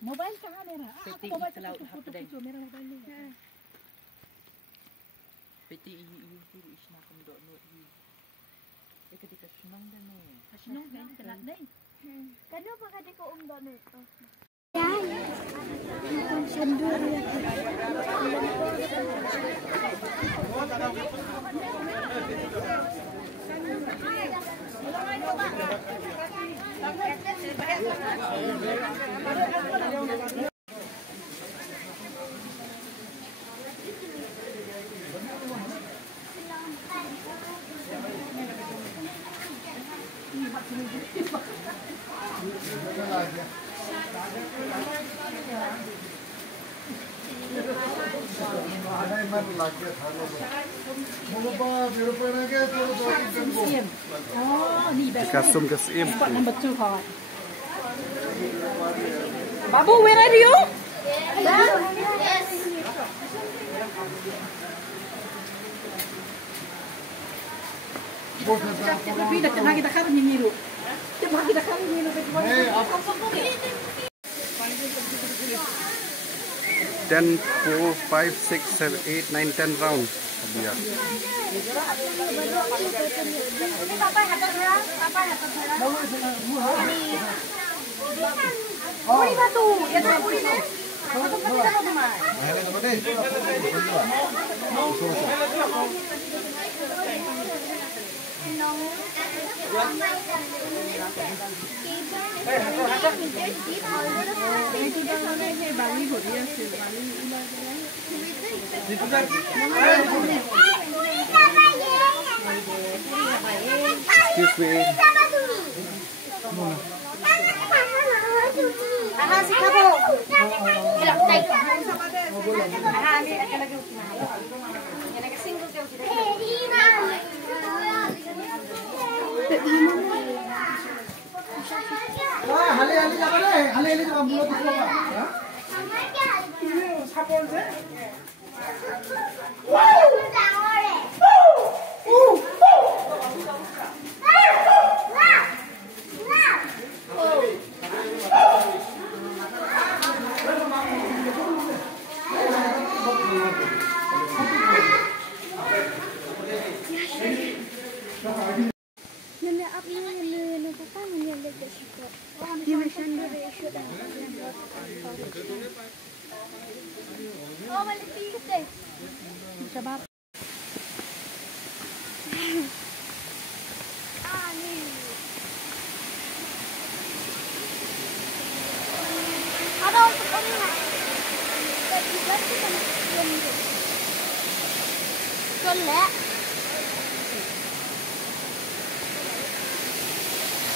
Mobile kah merah? Aku bawa foto merah mobile ni. Peti iu isna kami dok no iu. Ketika senang dan no. Senang kan telat deh. Kenapa kada ko dok no? Ya. Sendur ya. Kasum kasim. Spot number 2 hot. Babu, where are you? Yes. Dah tengah kita kan nyiru. Tengah kita kan nyiru. 10, 4, 5, 6, 7, 8, 9, 10 round. Biar. Ini papa hatat berang, papa hatat berang. Puri batu, ya tak puri ni. Batu pati dapat rumah. Excuse me. Aha, si Kabo. Ilang tay. Aha, ni lagi utina. Yan ang single daw sila. Hali-hali na ka na eh. Hali-hali na ka. Bulot ito ka. Ha? Sapol siya? Oh, malipit eh. Sabab. Ada untuk orang nak. Tapi berarti kan belum. Kolak.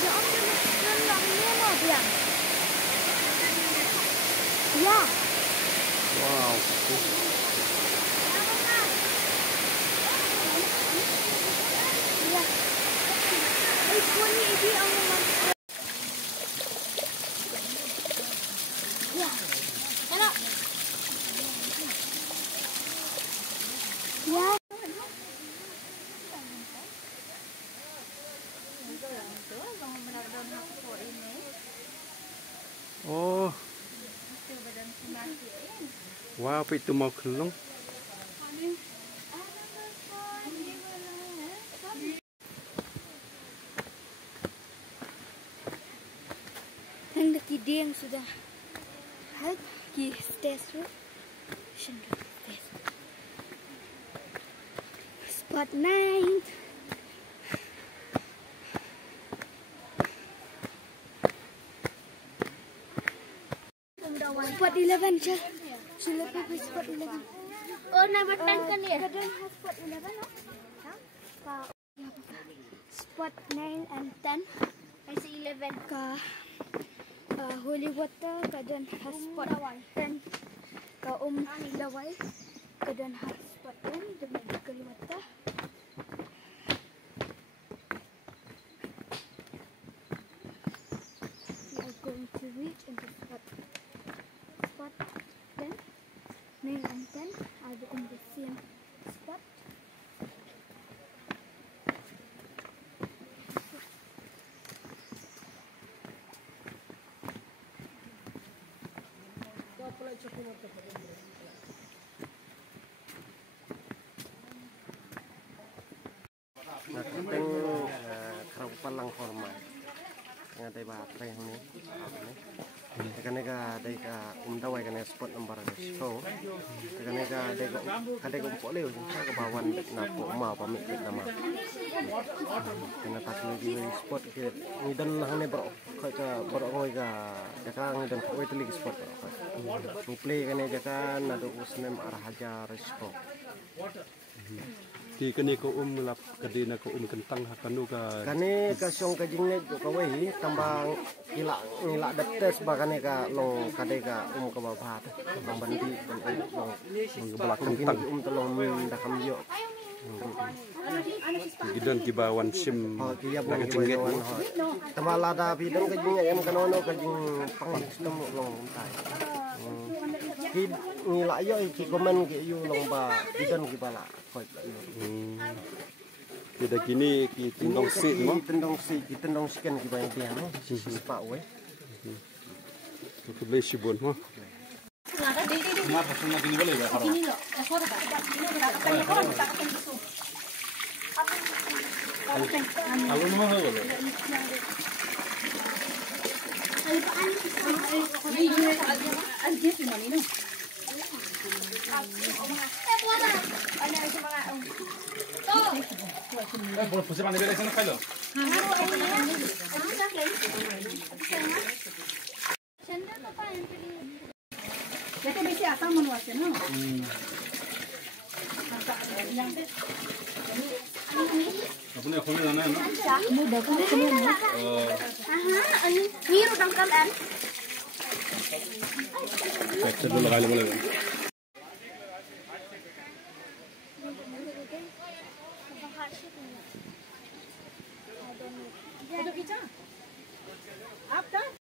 Ya, orang ni mau bilang. Ya. Wow. Ya. Ikut ni ini orang. Ya. Enak. Ya. Oh. Wow, apa itu mau kelong? Hendak dia yang sudah hal di stage spot 9. Spot 11 je. Sila pakai spot 11. Oh, number 10 kan ya? Kadang spot 11 no? Spot 9 and 10. I see 11 ka holy water kadang spot 10 ka laway kadang spot 10 the medical water. We are going to reach into spot 10. 9 and 10 are in the same spot. Nah, keteng kerap palang formal. Nga day baterai ini. Karena day ka dawai kan spot nomor so. Karena day ka kadai ko po leo sa kabawan na po ma pamit nama. Karena tak lagi spot ke ngidan lah ne bro. Ka bro ngoi ka jaka ngidan ko itu lagi spot. Ni play kan jaka na do usnem arah hajar spot. Di kani ko lap kadina ko kentang hakanu ka kani ka song ka jingne ko kawai tambang ila dates ba kani ka long kade ka ka baba long bandi dan long belak kentang tolong min da kam yo gidan kibawan sim kiya bo jingget tambala da bidang ka jingne em kanono ka jing pang sistem long tai ki ngila yo ki komen ki yu long ba gidan ki bala kita kini ki tendong si mo ki tendong sikan ki banyak dia mo sipa we to beli sibon mo Jadi bisa asal menuasnya, no? Biru dangkal an. dulu kali boleh Ada kita? Apa?